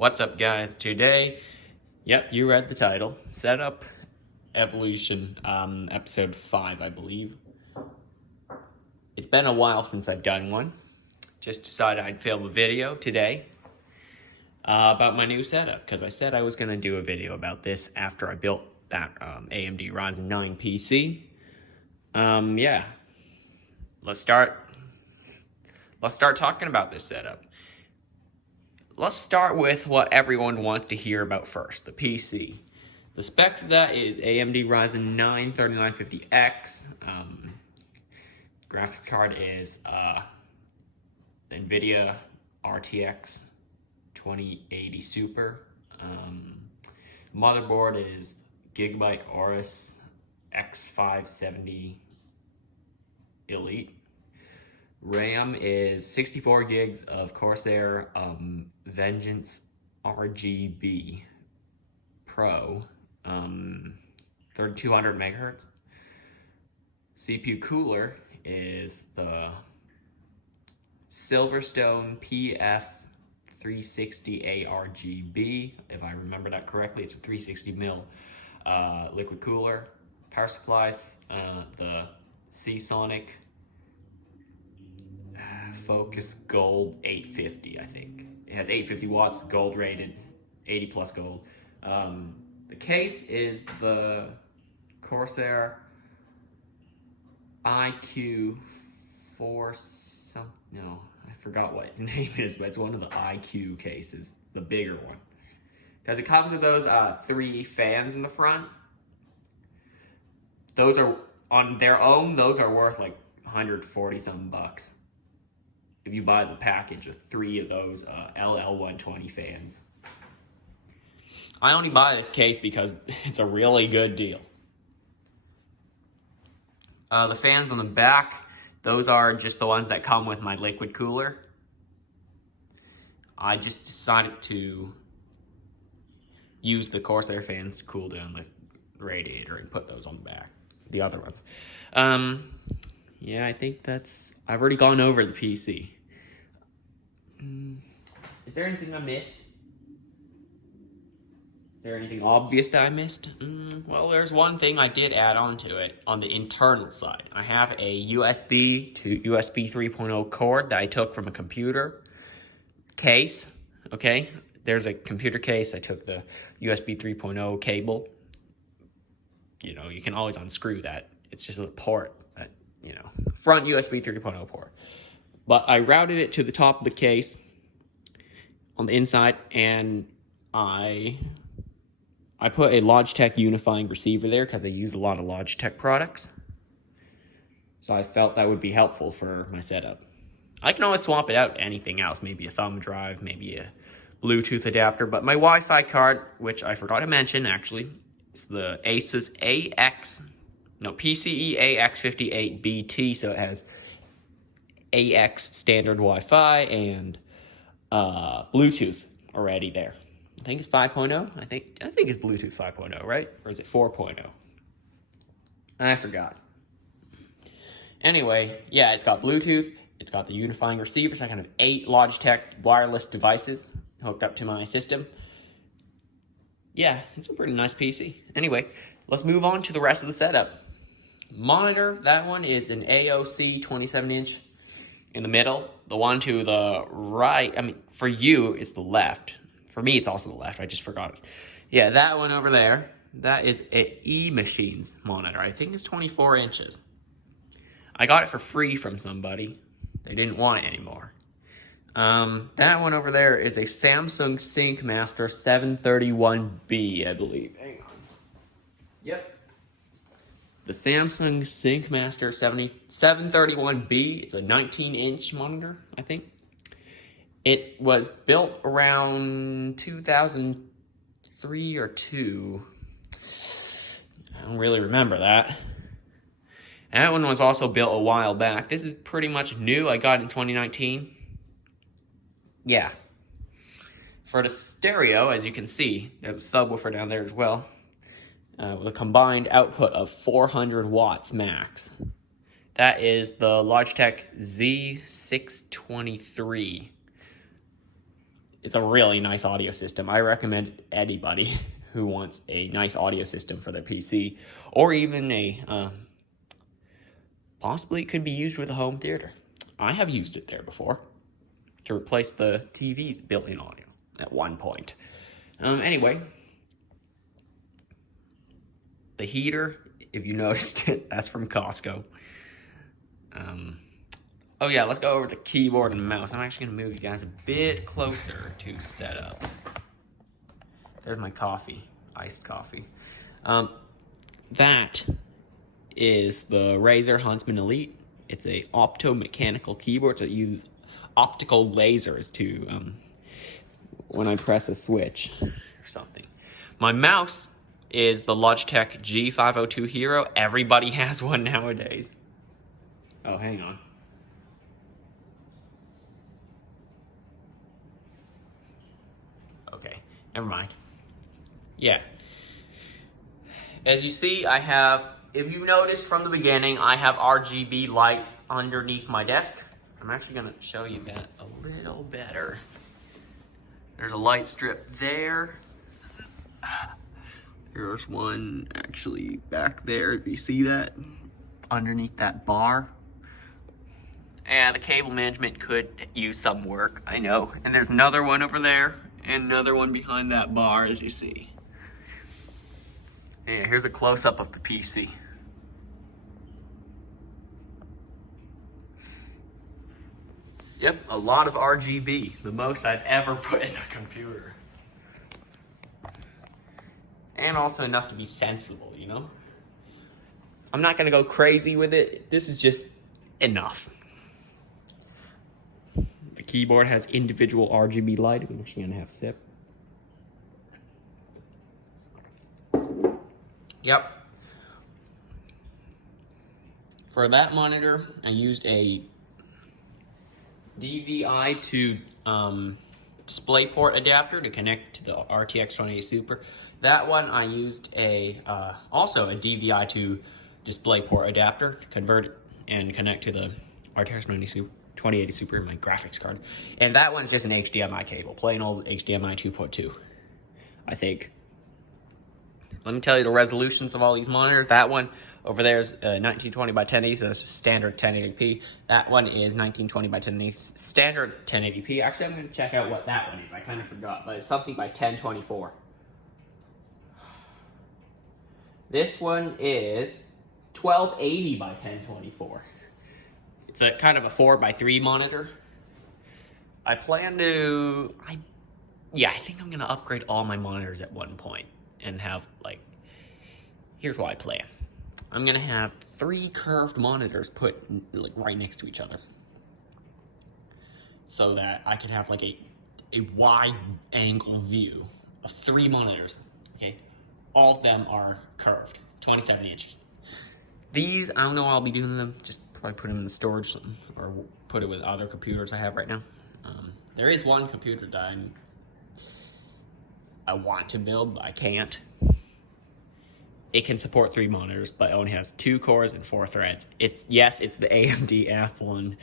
What's up, guys? Today, yep, you read the title, Setup Evolution, episode 5, I believe. It's been a while since I've done one. Just decided I'd film a video today about my new setup, because I said I was going to do a video about this after I built that AMD Ryzen 9 PC. Yeah, let's start talking about this setup. Let's start with what everyone wants to hear about first, the PC. The spec of that is AMD Ryzen 9 3950X. Graphic card is NVIDIA RTX 2080 Super. Motherboard is Gigabyte Aorus X570 Elite. RAM is 64 gigs of Corsair Vengeance RGB Pro, 3200 megahertz. CPU cooler is the Silverstone PF360 ARGB. If I remember that correctly, it's a 360 mil liquid cooler. Power supplies, the Seasonic Focus Gold 850, I think. It has 850 watts, gold rated, 80 plus gold. The case is the Corsair IQ4 no, I forgot what its name is, but it's one of the IQ cases, the bigger one. Because it comes with those 3 fans in the front. Those are, on their own, those are worth like 140 something bucks if you buy the package of 3 of those LL120 fans. I only buy this case because it's a really good deal. The fans on the back, those are just the ones that come with my liquid cooler. I just decided to use the Corsair fans to cool down the radiator and put those on the back, the other ones. Yeah, I think I've already gone over the PC. Is there anything I missed? Is there anything obvious that I missed? Well, there's one thing I did add on to it on the internal side. I have a USB to USB 3.0 cord that I took from a computer case, okay? There's a computer case. I took the USB 3.0 cable. You know, you can always unscrew that. It's just a port. Front USB 3.0 port. But I routed it to the top of the case on the inside, and I put a Logitech unifying receiver there because I use a lot of Logitech products. So I felt that would be helpful for my setup. I can always swap it out to anything else, maybe a thumb drive, maybe a Bluetooth adapter, but my Wi-Fi card, which I forgot to mention actually, is the Asus PCE AX58BT, so it has AX standard Wi-Fi and Bluetooth already there. I think it's 5.0. I think it's Bluetooth 5.0, right? Or is it 4.0? I forgot. Anyway, yeah, it's got Bluetooth. It's got the unifying receiver, so I can have 8 Logitech wireless devices hooked up to my system. Yeah, it's a pretty nice PC. Anyway, let's move on to the rest of the setup. Monitor, that one is an AOC 27-inch in the middle. The one to the right, for you, it's the left. For me, it's also the left. I just forgot it. Yeah, that one over there, that is an eMachines monitor. I think it's 24 inches. I got it for free from somebody. They didn't want it anymore. That one over there is a Samsung SyncMaster 731B, I believe. Hang on. Yep. The Samsung SyncMaster 731B. It's a 19-inch monitor, I think. It was built around 2003 or 2. I don't really remember that. And that one was also built a while back. This is pretty much new. I got it in 2019. Yeah. For the stereo, as you can see, there's a subwoofer down there as well. With a combined output of 400 watts max. That is the Logitech Z623. It's a really nice audio system. I recommend anybody who wants a nice audio system for their PC, or even a possibly it could be used with a home theater. I have used it there before to replace the TV's built-in audio at one point. Anyway, the heater, if you noticed it, that's from Costco. Oh yeah, let's go over the keyboard and mouse. I'm actually gonna move you guys a bit closer to the setup. There's my coffee, iced coffee. That is the Razer Huntsman Elite. It's a optomechanical keyboard, so it uses optical lasers to, when I press a switch or something. My mouse is the Logitech G502 Hero. Everybody has one nowadays. Oh, hang on. Okay, never mind. Yeah. As you see, I have, if you noticed from the beginning, I have RGB lights underneath my desk. I'm actually gonna show you that a little better. There's a light strip there. There's one actually back there, if you see that, underneath that bar. And the cable management could use some work, I know. And there's another one over there, and another one behind that bar, as you see. Yeah, here's a close-up of the PC. Yep, a lot of RGB, the most I've ever put in a computer. And also enough to be sensible, you know? I'm not gonna go crazy with it. This is just enough. The keyboard has individual RGB light. I'm actually gonna have a sip. Yep. For that monitor, I used a DVI to DisplayPort adapter to connect to the RTX 2080 Super. That one I used also a DVI to DisplayPort adapter to convert it and connect to the RTX 2080 Super in my graphics card. And that one's just an HDMI cable, plain old HDMI 2.2, I think. Let me tell you the resolutions of all these monitors. That one over there is 1920 by 1080, so that's standard 1080p. That one is 1920 by 1080, standard 1080p. Actually, I'm going to check out what that one is. I kind of forgot, but it's something by 1024. This one is 1280 by 1024. It's a kind of a 4x3 monitor. I plan to, I think I'm going to upgrade all my monitors at one point and have, like, here's what I plan. I'm going to have 3 curved monitors put, like, right next to each other, so that I can have, like, a wide angle view of 3 monitors, okay? All of them are curved, 27 inches. These, I don't know how I'll be doing them, just probably put them in the storage or put it with other computers I have right now. There is one computer that I want to build, but I can't. It can support 3 monitors, but it only has 2 cores and 4 threads. It's the AMD F1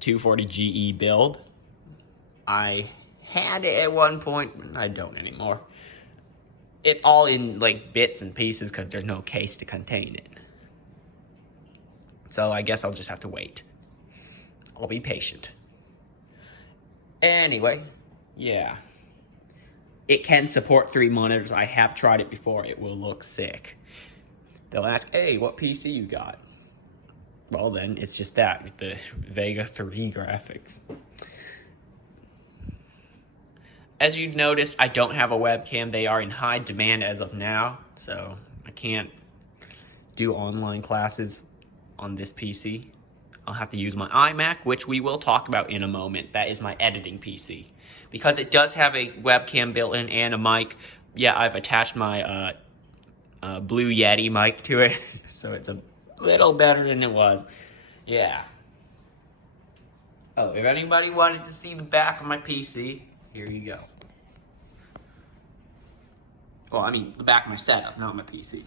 240GE build. I had it at one point, but I don't anymore. It's all in, like, bits and pieces because there's no case to contain it. So I guess I'll just have to wait. I'll be patient. Anyway, yeah. It can support 3 monitors. I have tried it before. It will look sick. They'll ask, hey, what PC you got? Well, then, it's just that, with the Vega 3 graphics. As you've noticed, I don't have a webcam. They are in high demand as of now, so I can't do online classes on this PC. I'll have to use my iMac, which we will talk about in a moment. That is my editing PC. Because it does have a webcam built in and a mic, yeah, I've attached my Blue Yeti mic to it, so it's a little better than it was. Yeah. Oh, if anybody wanted to see the back of my PC, here you go. Well, I mean, the back of my setup, not my PC.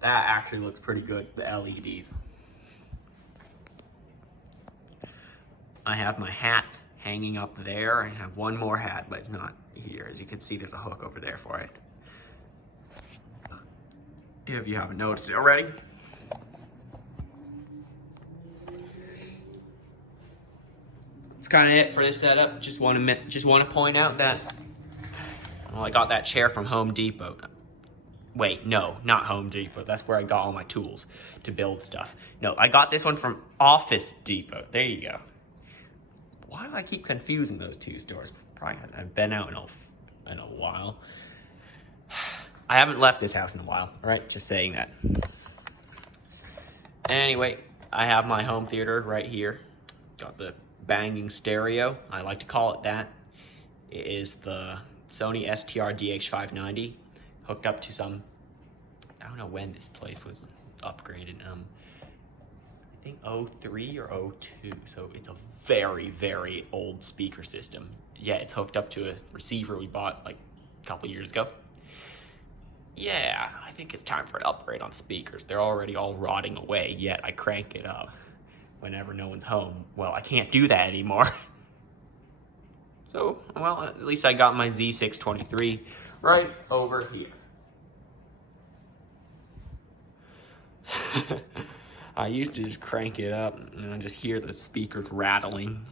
That actually looks pretty good, the LEDs. I have my hat hanging up there. I have one more hat, but it's not here. As you can see, there's a hook over there for it. If you haven't noticed it already. That's kind of it for this setup. Just want to point out that, well, I got that chair from Home Depot. Wait, no, not Home Depot. That's where I got all my tools to build stuff. No, I got this one from Office Depot. There you go. Why do I keep confusing those two stores? Probably I've been out in a while. I haven't left this house in a while, all right? Just saying that. Anyway, I have my home theater right here. Got the banging stereo. I like to call it that. It is the Sony STR DH590 hooked up to some, I don't know when this place was upgraded. I think 03 or 02. So it's a very, very old speaker system. Yeah, it's hooked up to a receiver we bought like a couple years ago. Yeah, I think it's time for an upgrade on speakers. They're already all rotting away, yet I crank it up whenever no one's home. Well, I can't do that anymore. So, well, at least I got my Z623 right over here. I used to just crank it up and I just hear the speakers rattling,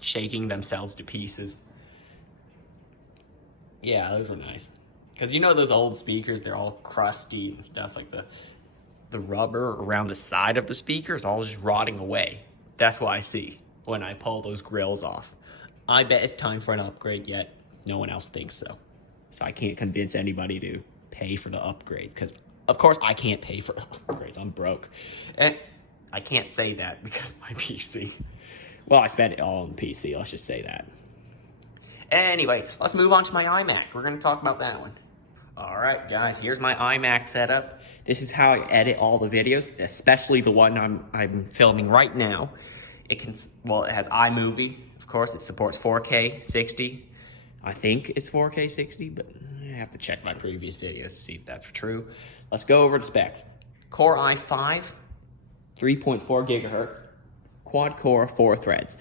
shaking themselves to pieces. Yeah, those were nice. Because you know those old speakers, they're all crusty and stuff, like the rubber around the side of the speaker is all just rotting away. That's what I see when I pull those grills off. I bet it's time for an upgrade, yet no one else thinks so. So I can't convince anybody to pay for the upgrades, because of course I can't pay for upgrades, I'm broke. And I can't say that because my PC. Well, I spent it all on the PC, let's just say that. Anyway, let's move on to my iMac. We're gonna talk about that one. All right, guys, here's my iMac setup. This is how I edit all the videos, especially the one I'm filming right now. It has iMovie, of course. It supports 4K 60. I think it's 4K 60, but I have to check my previous videos to see if that's true. Let's go over the specs. Core i5, 3.4 gigahertz, quad core, 4 threads.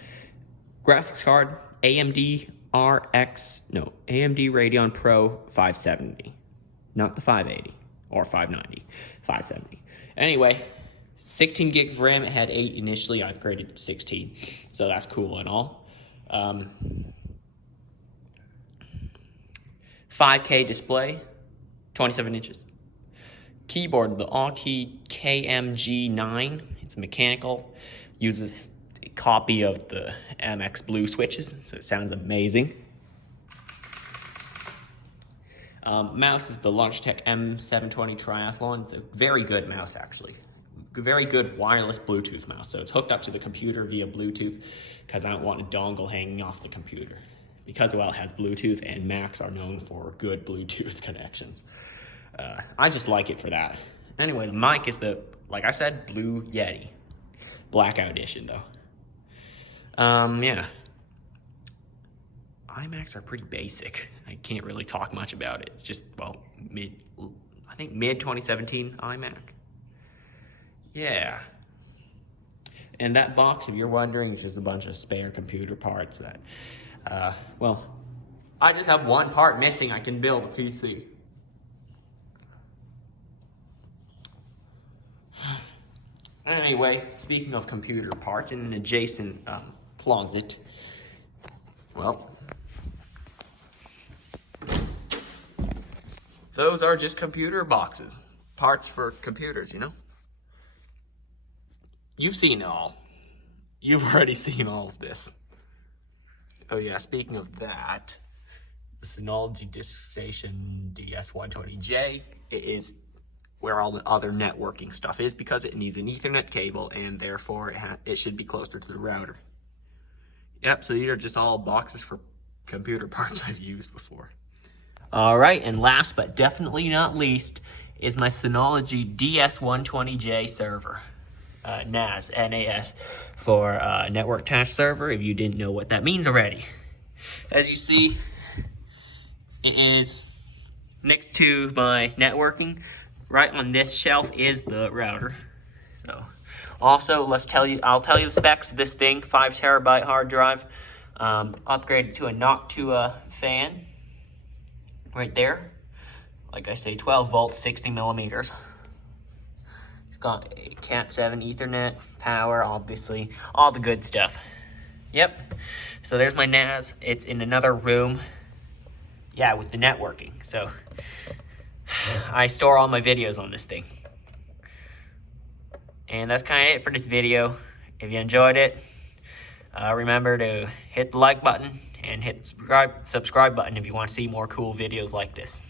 Graphics card, AMD Radeon Pro 570. Not the 580 or 590, 570. Anyway, 16 gigs RAM. It had 8 initially. I upgraded to 16, so that's cool and all. 5K display, 27 inches. Keyboard, the Aukey KMG9. It's mechanical. Uses a copy of the MX Blue switches, so it sounds amazing. Mouse is the Logitech M720 Triathlon. It's a very good mouse, actually. Very good wireless Bluetooth mouse. So it's hooked up to the computer via Bluetooth because I don't want a dongle hanging off the computer. Because, well, it has Bluetooth, and Macs are known for good Bluetooth connections. I just like it for that. Anyway, the mic is the, like I said, Blue Yeti. Blackout edition, though. Yeah. iMacs are pretty basic. I can't really talk much about it. It's just, well, mid 2017 iMac. Yeah. And that box, if you're wondering, is just a bunch of spare computer parts that, well, I just have one part missing. I can build a PC. Anyway, speaking of computer parts, in an adjacent closet, well, those are just computer boxes. Parts for computers, you know? You've seen it all. You've already seen all of this. Oh yeah, speaking of that, the Synology DiskStation DS120J, it is where all the other networking stuff is because it needs an Ethernet cable and therefore it should be closer to the router. Yep, so these are just all boxes for computer parts I've used before. All right, and last but definitely not least is my Synology DS120J server. NAS, N-A-S, for Network Attached Server, if you didn't know what that means already. As you see, it is next to my networking. Right on this shelf is the router. So Also, I'll tell you the specs of this thing. 5 terabyte hard drive, upgraded to a Noctua fan, right there. Like I say, 12 volts, 60 millimeters. It's got a Cat 7 Ethernet, power, obviously, all the good stuff. Yep, so there's my NAS. It's in another room, yeah, with the networking. So I store all my videos on this thing. And that's kind of it for this video. If you enjoyed it, remember to hit the like button and hit the subscribe button if you want to see more cool videos like this.